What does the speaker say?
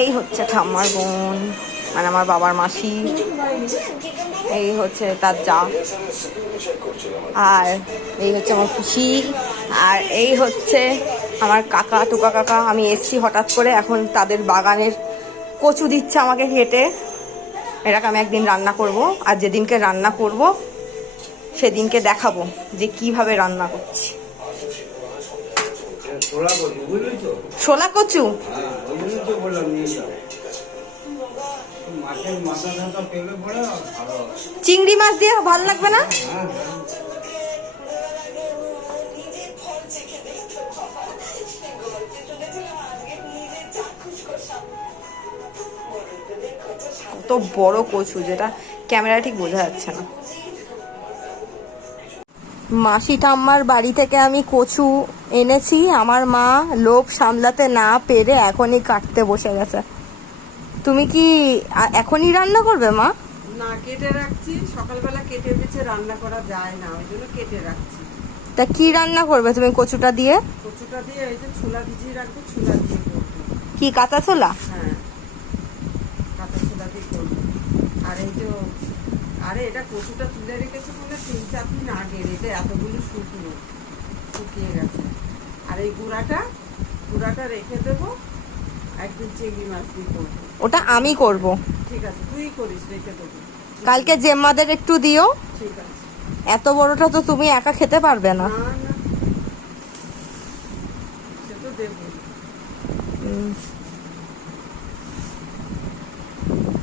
এই হচ্ছে ঠাম্মার বোন, মানে আমার বাবার মাসি। এই হচ্ছে তার যা, আর এই হচ্ছে আমার খুশি, আর এই হচ্ছে আমার কাকা, টুকা কাকা। আমি এসছি হঠাৎ করে, এখন তাদের বাগানের কচু দিচ্ছে আমাকে কেটে। এটাকে আমি একদিন রান্না করব, আর যেদিনকে রান্না করব সেদিনকে দেখাবো যে কিভাবে রান্না করছি। শোলা কচু, চিংড়ি মাছ দিয়ে ভালো লাগবে না? কত বড় কচু, যেটা ক্যামেরা ঠিক বোঝা যাচ্ছে না। মাসি ঠাম্মার বাড়ি থেকে আমি কচু এনেছি, আমার মা লোভ সামলাতে না পেরে এখনই কাটতে বসে গেছে। তুমি কি এখনই রান্না করবে মা? না, কেটে রাখছি। সকালবেলা কেটে বেছে রান্না করা যায় না, ওই জন্য কেটে রাখছি। তা কি রান্না করবে তুমি কচুটা দিয়ে? কচুটা দিয়ে এই যে ছোলা ভিজিয়ে রাখবো, ছোলা দিয়ে করবো। কি কাঁচা ছোলা? হ্যাঁ, কাঁচা ছোলা দিয়ে করবো। আর এই যে, আরে এটা কচুটা তুলে রেখেছে বলে 3-4 দিন আগের, এটা এতগুলো শুকিয়ে গেছে। আর এই গুঁড়াটা রেখে দেবো, একদিন চিংড়ি মাছ দিয়ে করবো। ওটা আমি করব। ঠিক আছে, তুই করিস, রেখে দেবো। কালকে জেম্মাদের একটু দিও। ঠিক আছে। এত বড়টা তো তুমি একা খেতে পারবে না। না, সে তো দেবো।